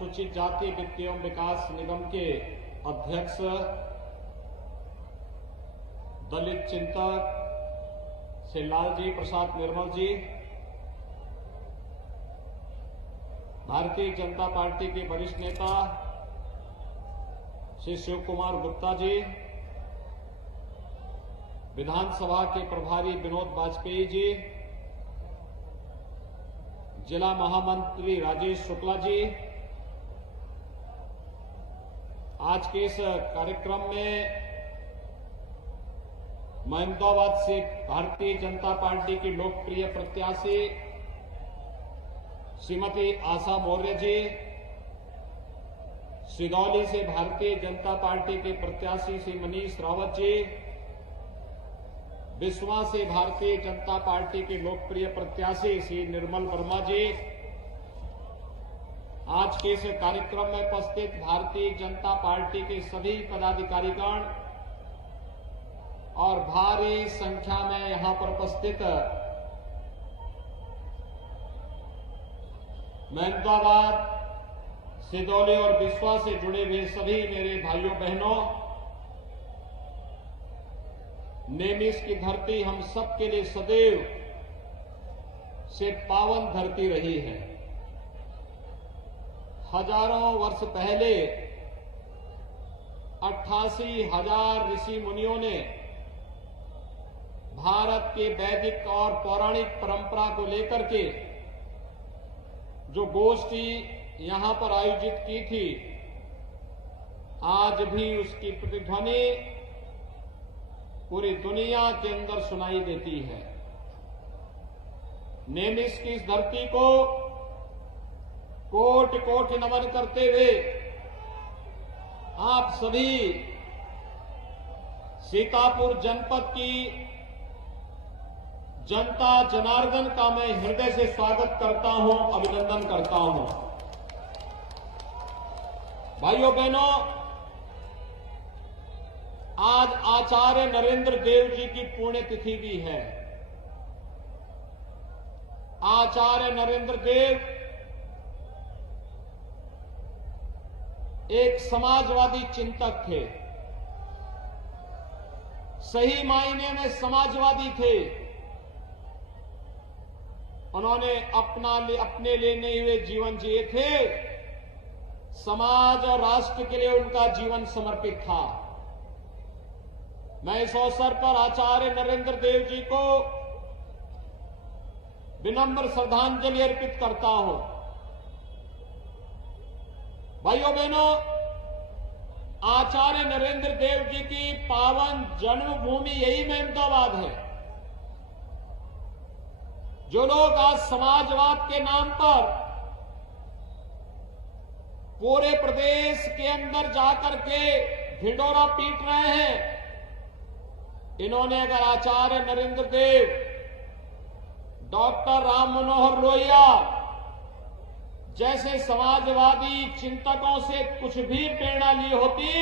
अनुसूचित जाति वित्त एवं विकास निगम के अध्यक्ष, दलित चिंतक श्री लालजी प्रसाद निर्मल जी, भारतीय जनता पार्टी के वरिष्ठ नेता श्री शिव कुमार गुप्ता जी, विधानसभा के प्रभारी विनोद वाजपेयी जी, जिला महामंत्री राजेश शुक्ला जी, आज के इस कार्यक्रम में महमदाबाद से भारतीय जनता पार्टी की लोकप्रिय प्रत्याशी श्रीमती आशा मौर्य जी, सिदौली से भारतीय जनता पार्टी के प्रत्याशी श्री मनीष रावत जी, बिस्वा से भारतीय जनता पार्टी के लोकप्रिय प्रत्याशी श्री निर्मल वर्मा जी, आज के इस कार्यक्रम में उपस्थित भारतीय जनता पार्टी के सभी पदाधिकारीगण और भारी संख्या में यहां पर उपस्थित महमदाबाद, सिदौली और बिस्वा से जुड़े हुए सभी मेरे भाइयों बहनों, नेमिस की धरती हम सबके लिए सदैव से पावन धरती रही है। हजारों वर्ष पहले 88,000 ऋषि मुनियों ने भारत के वैदिक और पौराणिक परंपरा को लेकर के जो गोष्ठी यहां पर आयोजित की थी, आज भी उसकी प्रतिध्वनि पूरी दुनिया के अंदर सुनाई देती है। नेमिस की इस धरती को कोटि कोटि नमन करते हुए आप सभी सीतापुर जनपद की जनता जनार्दन का मैं हृदय से स्वागत करता हूं, अभिनंदन करता हूं। भाइयों बहनों, आज आचार्य नरेंद्र देव जी की पुण्यतिथि भी है। आचार्य नरेंद्र देव एक समाजवादी चिंतक थे, सही मायने में समाजवादी थे। उन्होंने अपने लिए नहीं हुए जीवन जिए थे, समाज और राष्ट्र के लिए उनका जीवन समर्पित था। मैं इस अवसर पर आचार्य नरेंद्र देव जी को विनम्र श्रद्धांजलि अर्पित करता हूं। भाइयों बहनों, आचार्य नरेंद्र देव जी की पावन जन्मभूमि यही महमदाबाद है। जो लोग आज समाजवाद के नाम पर पूरे प्रदेश के अंदर जाकर के ढिंढोरा पीट रहे हैं, इन्होंने अगर आचार्य नरेंद्र देव, डॉक्टर राम मनोहर लोहिया जैसे समाजवादी चिंतकों से कुछ भी प्रेरणा ली होती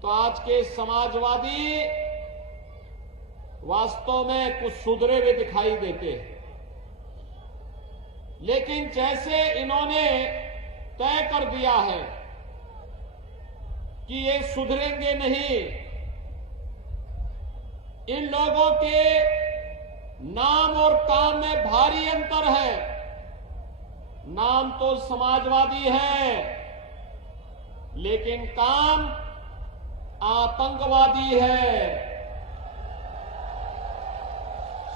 तो आज के समाजवादी वास्तव में कुछ सुधरे हुए दिखाई देते हैं। लेकिन जैसे इन्होंने तय कर दिया है कि ये सुधरेंगे नहीं, इन लोगों के नाम और काम में भारी अंतर है। नाम तो समाजवादी है, लेकिन काम आतंकवादी है।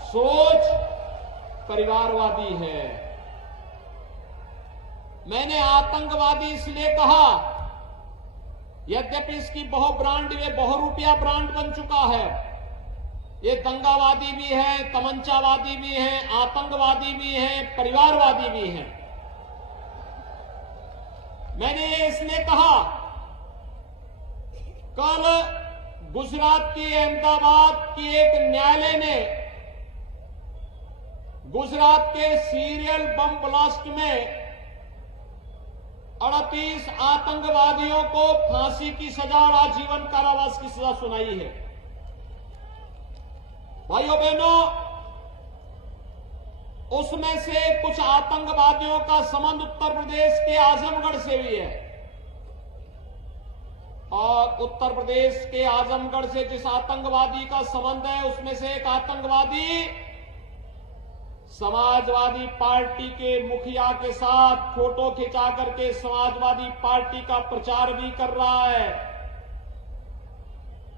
सोच परिवारवादी है। मैंने आतंकवादी इसलिए कहा, यद्यपि इसकी बहुरूपिया ब्रांड बन चुका है। ये दंगावादी भी है, तमंचावादी भी है, आतंकवादी भी है, परिवारवादी भी है। मैंने ये इसलिए कहा, कल गुजरात की अहमदाबाद की एक न्यायालय ने गुजरात के सीरियल बम ब्लास्ट में 38 आतंकवादियों को फांसी की सजा और आजीवन कारावास की सजा सुनाई है। भाइयों बहनों, उसमें से कुछ आतंकवादियों का संबंध उत्तर प्रदेश के आजमगढ़ से भी है। और उत्तर प्रदेश के आजमगढ़ से जिस आतंकवादी का संबंध है, उसमें से एक आतंकवादी समाजवादी पार्टी के मुखिया के साथ फोटो खिंचा करके समाजवादी पार्टी का प्रचार भी कर रहा है।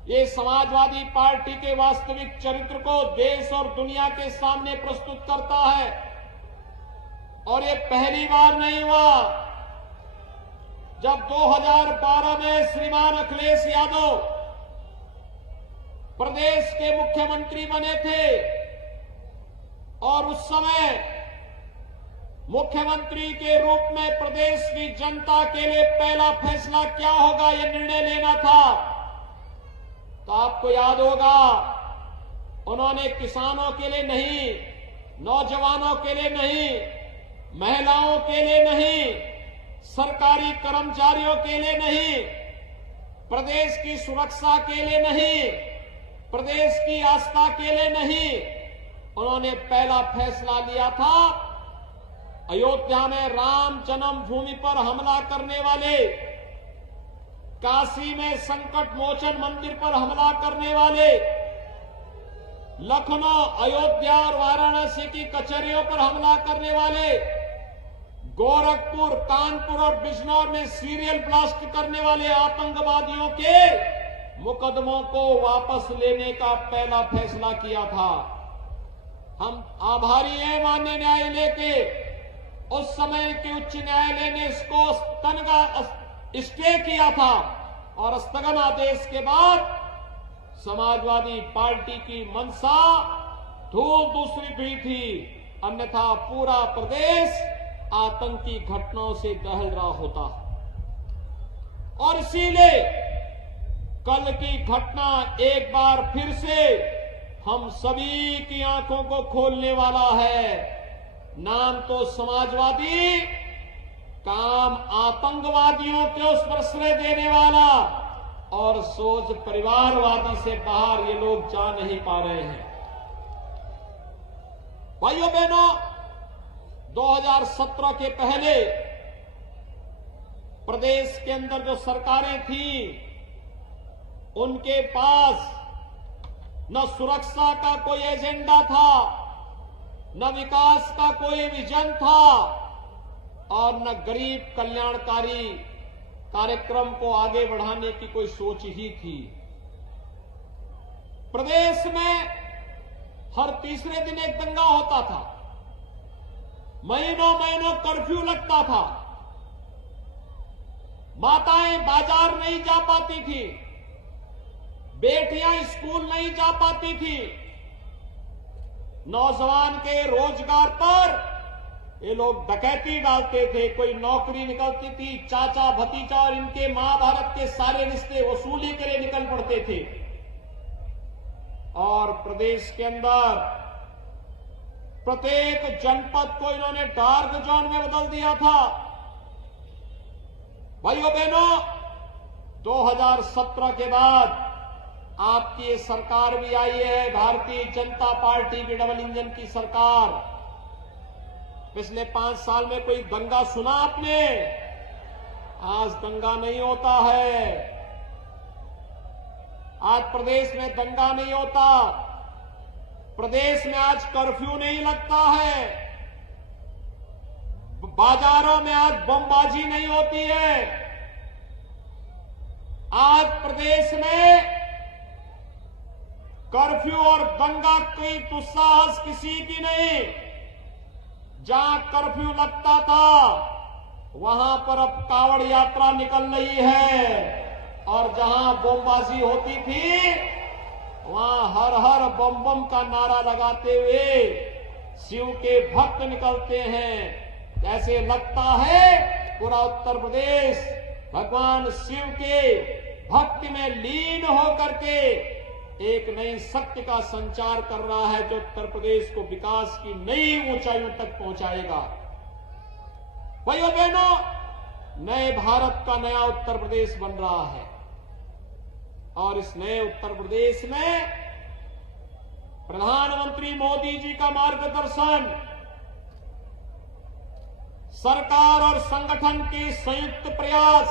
ये समाजवादी पार्टी के वास्तविक चरित्र को देश और दुनिया के सामने प्रस्तुत करता है। और ये पहली बार नहीं हुआ। जब 2012 में श्रीमान अखिलेश यादव प्रदेश के मुख्यमंत्री बने थे और उस समय मुख्यमंत्री के रूप में प्रदेश की जनता के लिए पहला फैसला क्या होगा, यह निर्णय लेना था। तो आपको याद होगा, उन्होंने किसानों के लिए नहीं, नौजवानों के लिए नहीं, महिलाओं के लिए नहीं, सरकारी कर्मचारियों के लिए नहीं, प्रदेश की सुरक्षा के लिए नहीं, प्रदेश की आस्था के लिए नहीं, उन्होंने पहला फैसला लिया था अयोध्या में राम जन्मभूमि पर हमला करने वाले, काशी में संकट मोचन मंदिर पर हमला करने वाले, लखनऊ, अयोध्या और वाराणसी की कचहरियों पर हमला करने वाले, गोरखपुर, कानपुर और बिजनौर में सीरियल ब्लास्ट करने वाले आतंकवादियों के मुकदमों को वापस लेने का पहला फैसला किया था। हम आभारी हैं माननीय न्यायालय के। उस समय के उच्च न्यायालय ने इसको स्टे किया था और स्थगन आदेश के बाद समाजवादी पार्टी की मंशा धूल दूसरी हुई थी, अन्यथा पूरा प्रदेश आतंकी घटनाओं से दहल रहा होता। और इसीलिए कल की घटना एक बार फिर से हम सभी की आंखों को खोलने वाला है। नाम तो समाजवादी, काम आतंकवादियों के उस प्रश्रय देने वाला, और सोच परिवारवादी से बाहर ये लोग जा नहीं पा रहे हैं। भाइयों बहनों, 2017 के पहले प्रदेश के अंदर जो सरकारें थी, उनके पास न सुरक्षा का कोई एजेंडा था, न विकास का कोई विजन था, और न गरीब कल्याणकारी कार्यक्रम को आगे बढ़ाने की कोई सोच ही थी। प्रदेश में हर तीसरे दिन एक दंगा होता था, महीनों महीनों कर्फ्यू लगता था, माताएं बाजार नहीं जा पाती थी, बेटियां स्कूल नहीं जा पाती थी, नौजवान के रोजगार पर ये लोग डकैती डालते थे, कोई नौकरी निकलती थी, चाचा भतीजा और इनके महाभारत के सारे रिश्ते वसूली के लिए निकल पड़ते थे। और प्रदेश के अंदर प्रत्येक जनपद को इन्होंने डार्क जोन में बदल दिया था। भाइयों बहनों, 2017 के बाद आपकी ये सरकार भी आई है, भारतीय जनता पार्टी की डबल इंजन की सरकार। पिछले 5 साल में कोई दंगा सुना आपने? आज दंगा नहीं होता है। आज प्रदेश में दंगा नहीं होता, प्रदेश में आज कर्फ्यू नहीं लगता है, बाजारों में आज बमबाजी नहीं होती है। आज प्रदेश में कर्फ्यू और दंगा की दुस्साहस किसी की नहीं। जहां कर्फ्यू लगता था वहां पर अब कावड़ यात्रा निकल रही है, और जहां बमबाजी होती थी वहां हर हर बम बम का नारा लगाते हुए शिव के भक्त निकलते हैं। जैसे लगता है पूरा उत्तर प्रदेश भगवान शिव के भक्ति में लीन होकर के एक नई सत्य का संचार कर रहा है, जो उत्तर प्रदेश को विकास की नई ऊंचाइयों तक पहुंचाएगा। भाइयों बहनों, नए भारत का नया उत्तर प्रदेश बन रहा है, और इस नए उत्तर प्रदेश में प्रधानमंत्री मोदी जी का मार्गदर्शन, सरकार और संगठन के संयुक्त प्रयास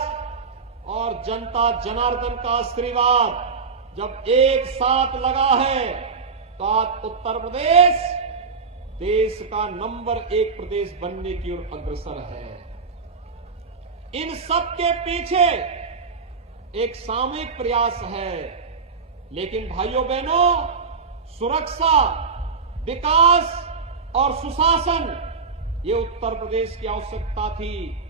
और जनता जनार्दन का आशीर्वाद जब एक साथ लगा है तो आज उत्तर प्रदेश देश का नंबर 1 प्रदेश बनने की ओर अग्रसर है। इन सब के पीछे एक सामूहिक प्रयास है, लेकिन भाइयों बहनों, सुरक्षा, विकास और सुशासन ये उत्तर प्रदेश की आवश्यकता थी।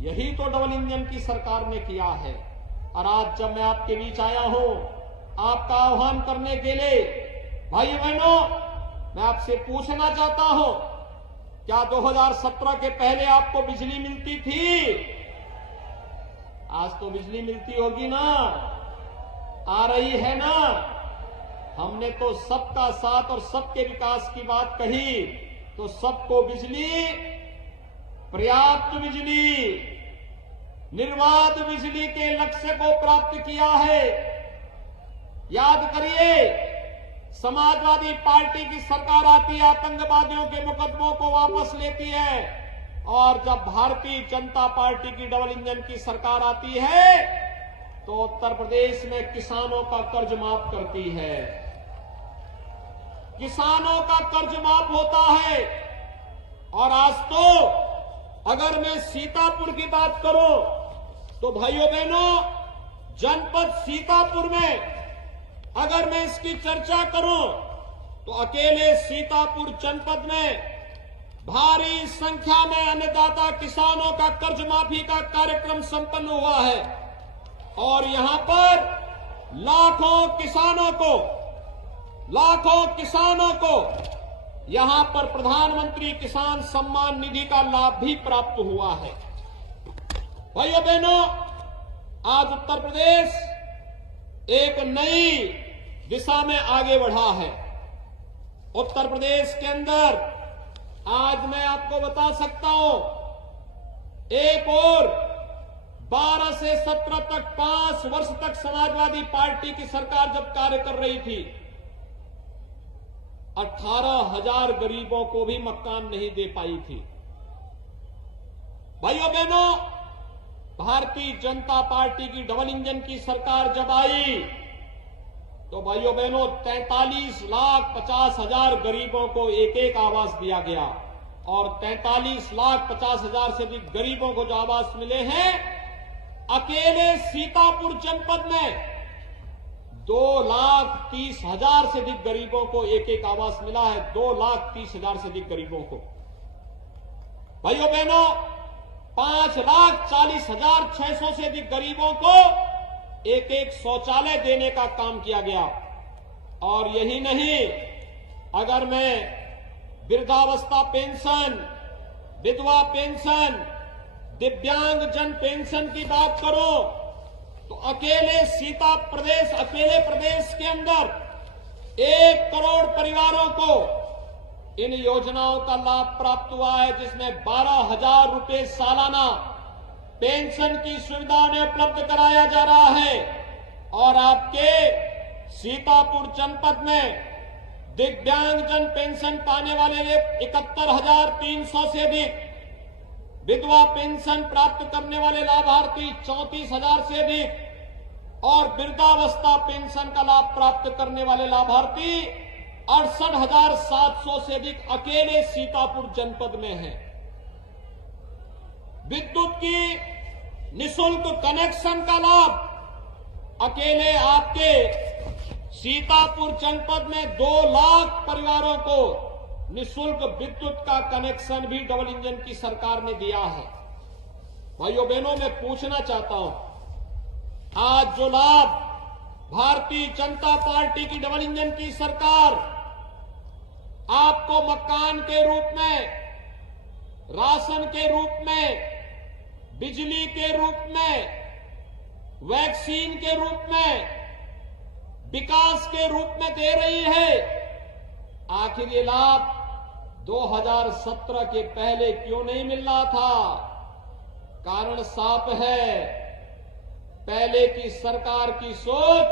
यही तो डबल इंजन की सरकार ने किया है। और आज जब मैं आपके बीच आया हूं आपका आह्वान करने के लिए, भाइयों बहनों, मैं आपसे पूछना चाहता हूं, क्या 2017 के पहले आपको बिजली मिलती थी? आज तो बिजली मिलती होगी ना, आ रही है ना। हमने तो सबका साथ और सबके विकास की बात कही, तो सबको बिजली, पर्याप्त बिजली, निर्बाध बिजली के लक्ष्य को प्राप्त किया है। याद करिए, समाजवादी पार्टी की सरकार आती है, आतंकवादियों के मुकदमों को वापस लेती है, और जब भारतीय जनता पार्टी की डबल इंजन की सरकार आती है तो उत्तर प्रदेश में किसानों का कर्ज माफ करती है। किसानों का कर्ज माफ होता है। और आज तो अगर मैं सीतापुर की बात करूं तो भाइयों बहनों, जनपद सीतापुर में अगर मैं इसकी चर्चा करूं तो अकेले सीतापुर जनपद में भारी संख्या में अन्नदाता किसानों का कर्ज माफी का कार्यक्रम संपन्न हुआ है। और यहां पर लाखों किसानों को यहां पर प्रधानमंत्री किसान सम्मान निधि का लाभ भी प्राप्त हुआ है। भाइयों बहनों, आज उत्तर प्रदेश एक नई दिशा में आगे बढ़ा है। उत्तर प्रदेश के अंदर आज मैं आपको बता सकता हूं, एक और 12 से 17 तक 5 वर्ष तक समाजवादी पार्टी की सरकार जब कार्य कर रही थी, 18,000 गरीबों को भी मकान नहीं दे पाई थी। भाइयों बहनों, भारतीय जनता पार्टी की डबल इंजन की सरकार जब आई तो भाइयों बहनों 43,50,000 गरीबों को एक एक आवास दिया गया। और 43,50,000 से अधिक गरीबों को जो आवास मिले हैं, अकेले सीतापुर जनपद में 2,30,000 से अधिक गरीबों को एक एक आवास मिला है। 2,30,000 से अधिक गरीबों को। भाइयों बहनों, 5,40,600 से अधिक गरीबों को एक एक शौचालय देने का काम किया गया। और यही नहीं, अगर मैं वृद्धावस्था पेंशन, विधवा पेंशन, दिव्यांग जन पेंशन की बात करूं तो अकेले प्रदेश के अंदर 1 करोड़ परिवारों को इन योजनाओं का लाभ प्राप्त हुआ है, जिसमें 12,000 रुपए सालाना पेंशन की सुविधा उन्हें उपलब्ध कराया जा रहा है। और आपके सीतापुर जनपद में दिव्यांग जन पेंशन पाने वाले 71,300 से अधिक, विधवा पेंशन प्राप्त करने वाले लाभार्थी 34,000 से अधिक, और वृद्धावस्था पेंशन का लाभ प्राप्त करने वाले लाभार्थी 68,700 से अधिक अकेले सीतापुर जनपद में हैं। विद्युत की निःशुल्क कनेक्शन का लाभ अकेले आपके सीतापुर जनपद में 2 लाख परिवारों को निःशुल्क विद्युत का कनेक्शन भी डबल इंजन की सरकार ने दिया है। भाइयों बहनों, मैं पूछना चाहता हूं, आज जो लाभ भारतीय जनता पार्टी की डबल इंजन की सरकार आपको मकान के रूप में, राशन के रूप में, बिजली के रूप में, वैक्सीन के रूप में, विकास के रूप में दे रही है, आखिर ये लाभ 2017 के पहले क्यों नहीं मिल रहा था? कारण साफ है, पहले की सरकार की सोच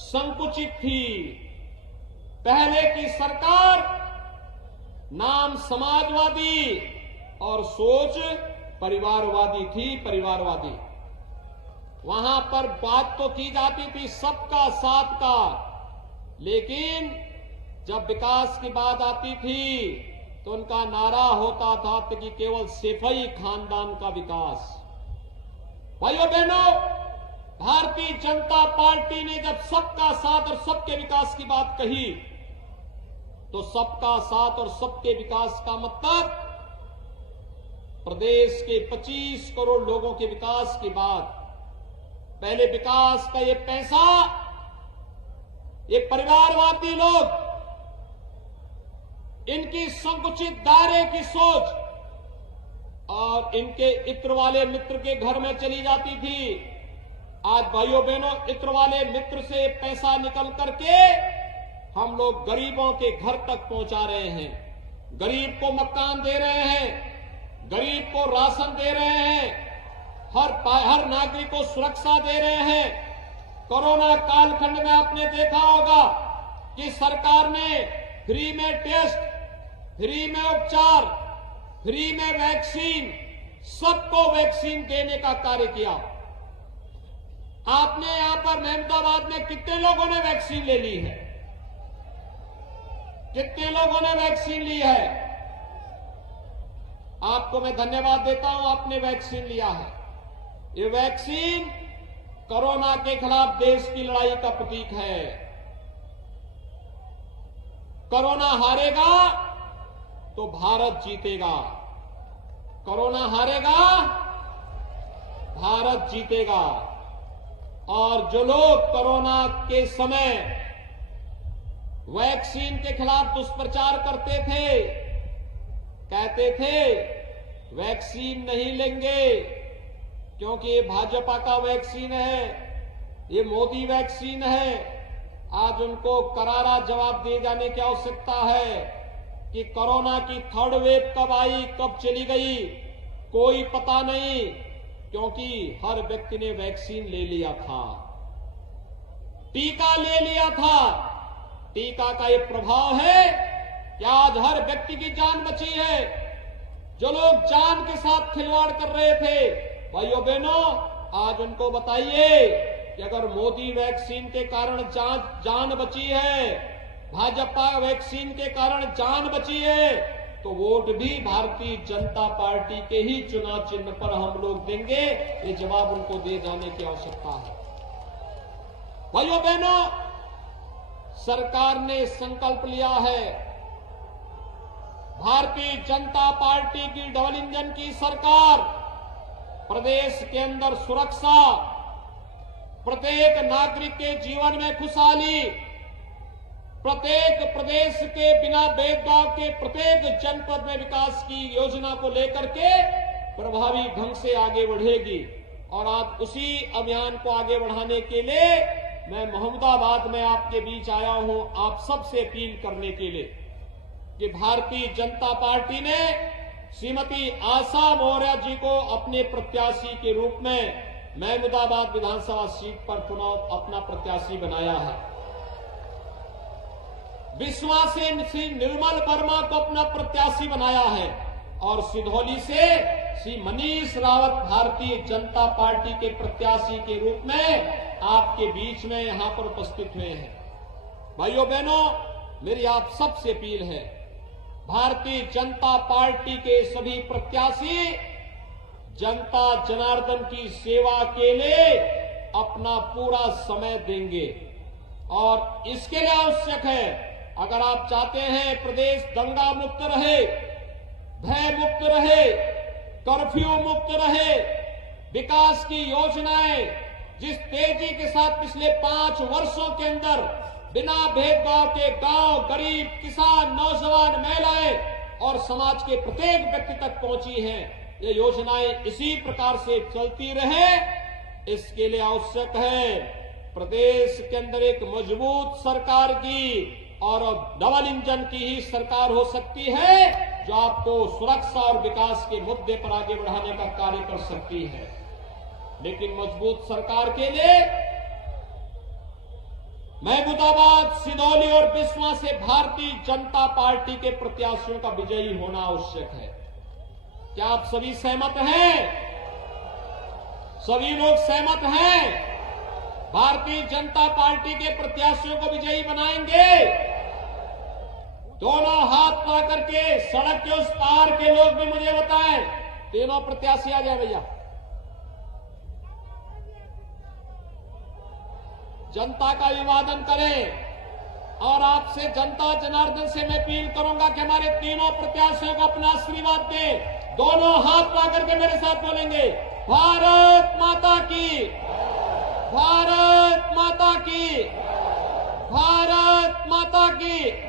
संकुचित थी। पहले की सरकार नाम समाजवादी, और सोच परिवारवादी थी, परिवारवादी। वहां पर बात तो की जाती थी सबका साथ का, लेकिन जब विकास की बात आती थी तो उनका नारा होता था कि केवल सिफाई खानदान का विकास। भाइयों बहनों, भारतीय जनता पार्टी ने जब सबका साथ और सबके विकास की बात कही तो सबका साथ और सबके विकास का मतलब प्रदेश के 25 करोड़ लोगों के विकास की बात। पहले विकास का ये पैसा ये परिवारवादी लोग, इनकी संकुचित दायरे की सोच और इनके इत्र वाले मित्र के घर में चली जाती थी। आज भाइयों बहनों, इत्र वाले मित्र से पैसा निकल करके हम लोग गरीबों के घर तक पहुंचा रहे हैं। गरीब को मकान दे रहे हैं, गरीब को राशन दे रहे हैं, हर नागरिक को सुरक्षा दे रहे हैं। कोरोना कालखंड में आपने देखा होगा कि सरकार ने फ्री में टेस्ट, फ्री में उपचार, फ्री में वैक्सीन, सबको वैक्सीन देने का कार्य किया। आपने यहां पर महमूदाबाद में कितने लोगों ने वैक्सीन ले ली है? कितने लोगों ने वैक्सीन ली है? आपको मैं धन्यवाद देता हूं, आपने वैक्सीन लिया है। ये वैक्सीन कोरोना के खिलाफ देश की लड़ाई का प्रतीक है। कोरोना हारेगा तो भारत जीतेगा। कोरोना हारेगा, भारत जीतेगा। और जो लोग कोरोना के समय वैक्सीन के खिलाफ दुष्प्रचार करते थे, कहते थे वैक्सीन नहीं लेंगे क्योंकि ये भाजपा का वैक्सीन है, ये मोदी वैक्सीन है, आज उनको करारा जवाब दिए जाने की आवश्यकता है कि कोरोना की थर्ड वेव कब आई, कब चली गई, कोई पता नहीं, क्योंकि हर व्यक्ति ने वैक्सीन ले लिया था, टीका ले लिया था। टीका का ये प्रभाव है कि आज हर व्यक्ति की जान बची है। जो लोग जान के साथ खिलवाड़ कर रहे थे, भाइयों बहनों, आज उनको बताइए कि अगर मोदी वैक्सीन के कारण जान बची है, भाजपा वैक्सीन के कारण जान बची है, तो वोट भी भारतीय जनता पार्टी के ही चुनाव चिन्ह पर हम लोग देंगे। ये जवाब उनको दे जाने की आवश्यकता है। भाइयों बहनों, सरकार ने संकल्प लिया है, भारतीय जनता पार्टी की डबल इंजन की सरकार प्रदेश के अंदर सुरक्षा, प्रत्येक नागरिक के जीवन में खुशहाली, प्रत्येक प्रदेश के बिना भेदभाव के प्रत्येक जनपद में विकास की योजना को लेकर के प्रभावी ढंग से आगे बढ़ेगी। और आज उसी अभियान को आगे बढ़ाने के लिए मैं महमूदाबाद में आपके बीच आया हूं, आप सबसे अपील करने के लिए कि भारतीय जनता पार्टी ने श्रीमती आशा मौर्य जी को अपने प्रत्याशी के रूप में महमूदाबाद विधानसभा सीट पर चुनाव अपना प्रत्याशी बनाया है। बिस्वा से श्री निर्मल वर्मा को अपना प्रत्याशी बनाया है और सिधौली से श्री मनीष रावत भारतीय जनता पार्टी के प्रत्याशी के रूप में आपके बीच में यहां पर उपस्थित हुए हैं। भाइयों बहनों, मेरी आप सबसे अपील है, भारतीय जनता पार्टी के सभी प्रत्याशी जनता जनार्दन की सेवा के लिए अपना पूरा समय देंगे। और इसके लिए आवश्यक है, अगर आप चाहते हैं प्रदेश दंगा मुक्त रहे, भय मुक्त रहे, कर्फ्यू मुक्त रहे, विकास की योजनाएं जिस तेजी के साथ पिछले 5 वर्षों के अंदर बिना भेदभाव के गांव, गरीब, किसान, नौजवान, महिलाएं और समाज के प्रत्येक व्यक्ति तक पहुंची हैं, ये योजनाएं इसी प्रकार से चलती रहे। इसके लिए आवश्यक है प्रदेश के अंदर एक मजबूत सरकार की और डबल इंजन की ही सरकार हो सकती है, जो आपको सुरक्षा और विकास के मुद्दे पर आगे बढ़ाने का कार्य कर सकती है। लेकिन मजबूत सरकार के लिए महमूदाबाद, सिधौली और बिस्वा से भारतीय जनता पार्टी के प्रत्याशियों का विजयी होना आवश्यक है। क्या आप सभी सहमत हैं? सभी लोग सहमत हैं? भारतीय जनता पार्टी के प्रत्याशियों को विजयी बनाएंगे। दोनों हाथ ला करके सड़क के उस पार के लोग भी मुझे बताएं। तीनों प्रत्याशी आ जाए भैया। जनता का अभिवादन करें और आपसे जनता जनार्दन से मैं अपील करूंगा कि हमारे तीनों प्रत्याशियों को अपना आशीर्वाद दें। दोनों हाथ ला करके मेरे साथ बोलेंगे, भारत माता की, भारत माता की, भारत माता की।